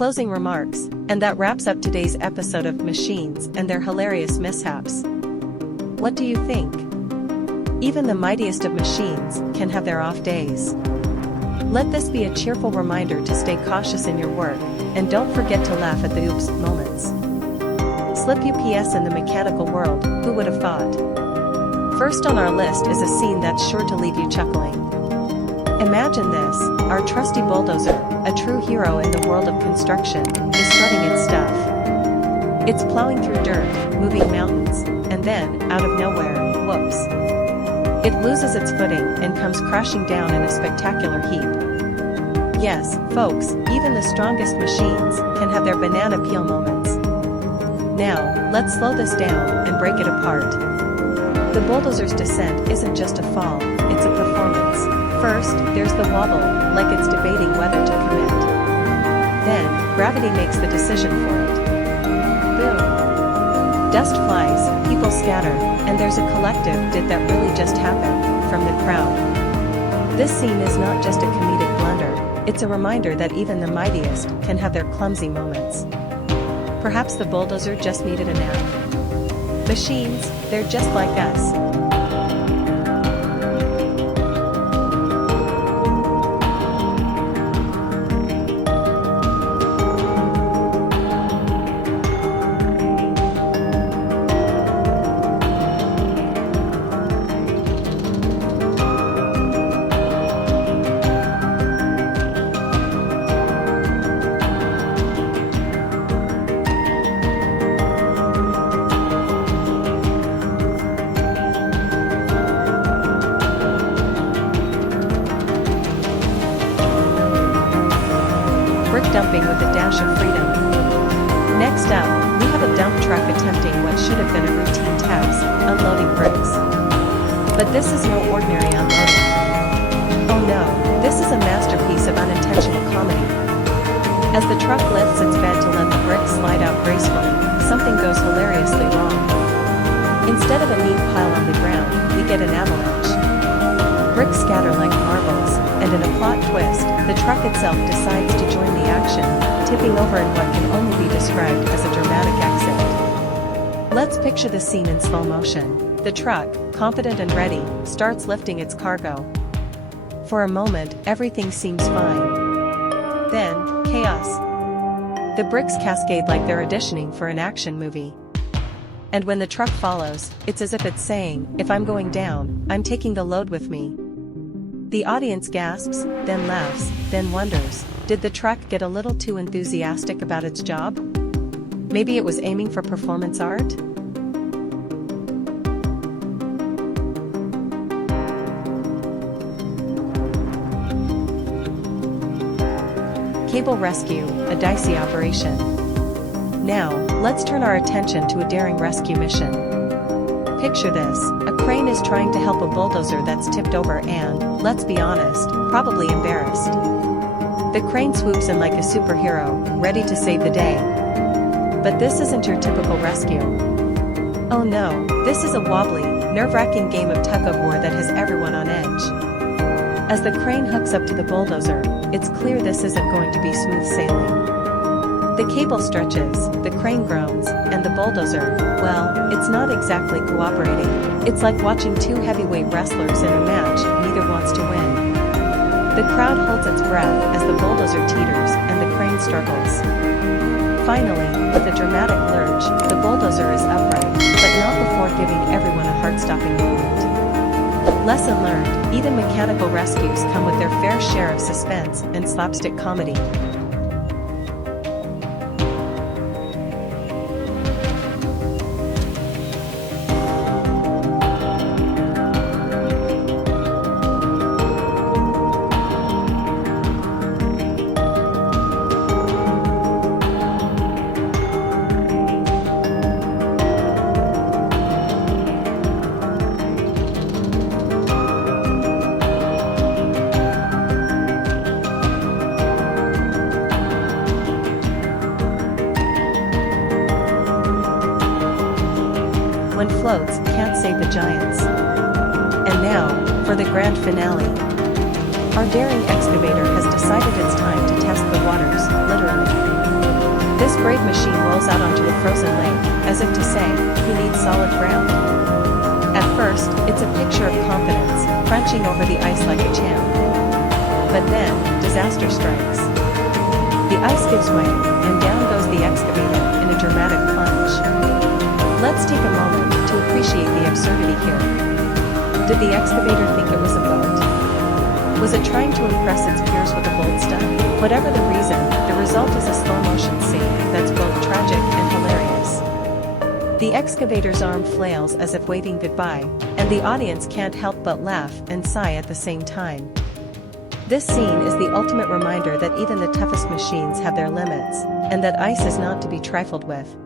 Closing remarks, and that wraps up today's episode of Machines and Their Hilarious Mishaps. What do you think? Even the mightiest of machines can have their off days. Let this be a cheerful reminder to stay cautious in your work, and don't forget to laugh at the oops moments. Slip UPS in the mechanical world, who would have thought? First on our list is a scene that's sure to leave you chuckling. Imagine this, our trusty bulldozer, a true hero in the world of construction, is starting its stuff. It's plowing through dirt, moving mountains, and then, out of nowhere, whoops. It loses its footing and comes crashing down in a spectacular heap. Yes, folks, even the strongest machines can have their banana peel moments. Now, let's slow this down and break it apart. The bulldozer's descent isn't just a fall, it's a performance. First, there's the wobble, like it's debating whether to commit. Then, gravity makes the decision for it. Boom. Dust flies, people scatter, and there's a collective "did that really just happen?" from the crowd. This scene is not just a comedic blunder, it's a reminder that even the mightiest can have their clumsy moments. Perhaps the bulldozer just needed a nap. Machines, they're just like us. Brick dumping with a dash of freedom. Next up, we have a dump truck attempting what should have been a routine task, unloading bricks. But this is no ordinary unloading. Oh no, this is a masterpiece of unintentional comedy. As the truck lifts its bed to let the bricks slide out gracefully, something goes hilariously wrong. Instead of a neat pile on the ground, we get an avalanche. Bricks scatter like marbles, and in a plot twist, the truck itself decides to join the action, tipping over in what can only be described as a dramatic exit. Let's picture the scene in slow motion. The truck, confident and ready, starts lifting its cargo. For a moment, everything seems fine. Then, chaos. The bricks cascade like they're auditioning for an action movie. And when the truck follows, it's as if it's saying, "If I'm going down, I'm taking the load with me." The audience gasps, then laughs, then wonders, did the truck get a little too enthusiastic about its job? Maybe it was aiming for performance art? Cable rescue, a dicey operation. Now, let's turn our attention to a daring rescue mission. Picture this, a crane is trying to help a bulldozer that's tipped over and, let's be honest, probably embarrassed. The crane swoops in like a superhero, ready to save the day. But this isn't your typical rescue. Oh no, this is a wobbly, nerve-wracking game of tug-of-war that has everyone on edge. As the crane hooks up to the bulldozer, it's clear this isn't going to be smooth sailing. The cable stretches, the crane groans, and the bulldozer, well, it's not exactly cooperating. It's like watching two heavyweight wrestlers in a match, neither wants to win. The crowd holds its breath as the bulldozer teeters and the crane struggles. Finally, with a dramatic lurch, the bulldozer is upright, but not before giving everyone a heart-stopping moment. Lesson learned, even mechanical rescues come with their fair share of suspense and slapstick comedy. When floats can't save the giants. And now, for the grand finale. Our daring excavator has decided it's time to test the waters, literally. brave machine rolls out onto a frozen lake, as if to say, he needs solid ground. At first, it's a picture of confidence, crunching over the ice like a champ. But then, disaster strikes. The ice gives way, and down goes the excavator in a dramatic plunge. Let's take a moment to appreciate the absurdity here. Did the excavator think it was a boat? Was it trying to impress its peers with a bold stunt? Whatever the reason, the result is a slow-motion scene that's both tragic and hilarious. The excavator's arm flails as if waving goodbye, and the audience can't help but laugh and sigh at the same time. This scene is the ultimate reminder that even the toughest machines have their limits, and that ice is not to be trifled with.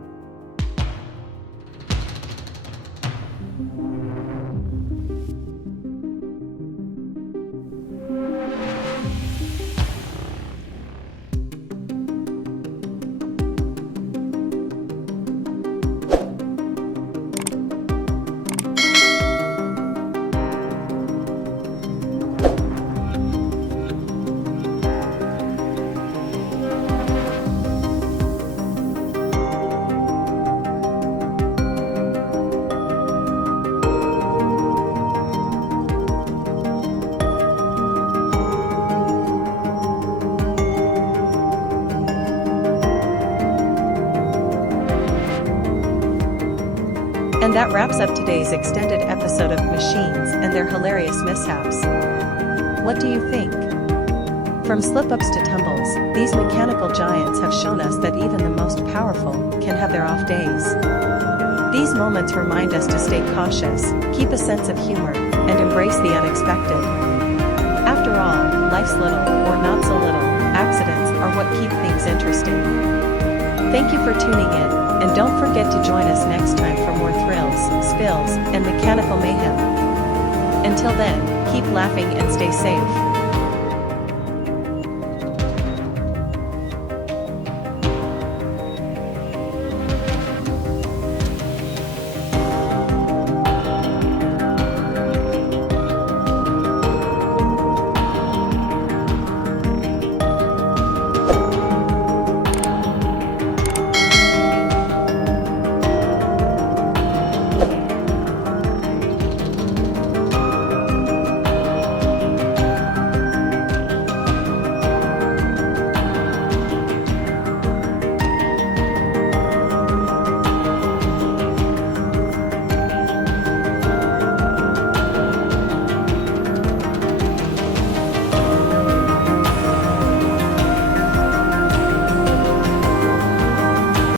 And that wraps up today's extended episode of Machines and Their Hilarious Mishaps. What do you think? From slip-ups to tumbles, these mechanical giants have shown us that even the most powerful can have their off days. These moments remind us to stay cautious, keep a sense of humor, and embrace the unexpected. After all, life's little, or not so little, accidents are what keep things interesting. Thank you for tuning in, and don't forget to join us next time for more thrills, spills, and mechanical mayhem. Until then, keep laughing and stay safe.